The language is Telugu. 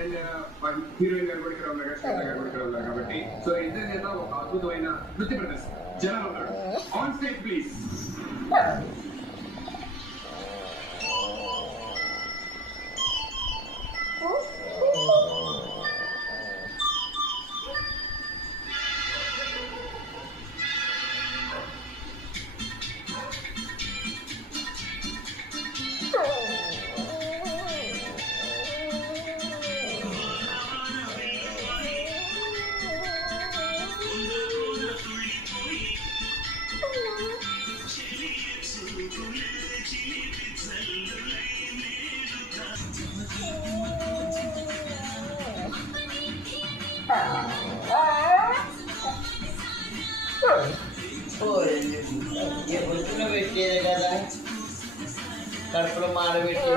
అండ్ హీరోయిన్ గారు కూడా ఇక్కడ ఉన్నారు, శ్వేత గారు కూడా ఇక్కడ ఉన్నారు కాబట్టి సో ఇద్దరు చేత ఒక అద్భుతమైన నృత్య ప్రదర్శన జనాలు ఉన్నారు. On stage please. పెట్టేది కదా కడుపులో మాడబెట్టి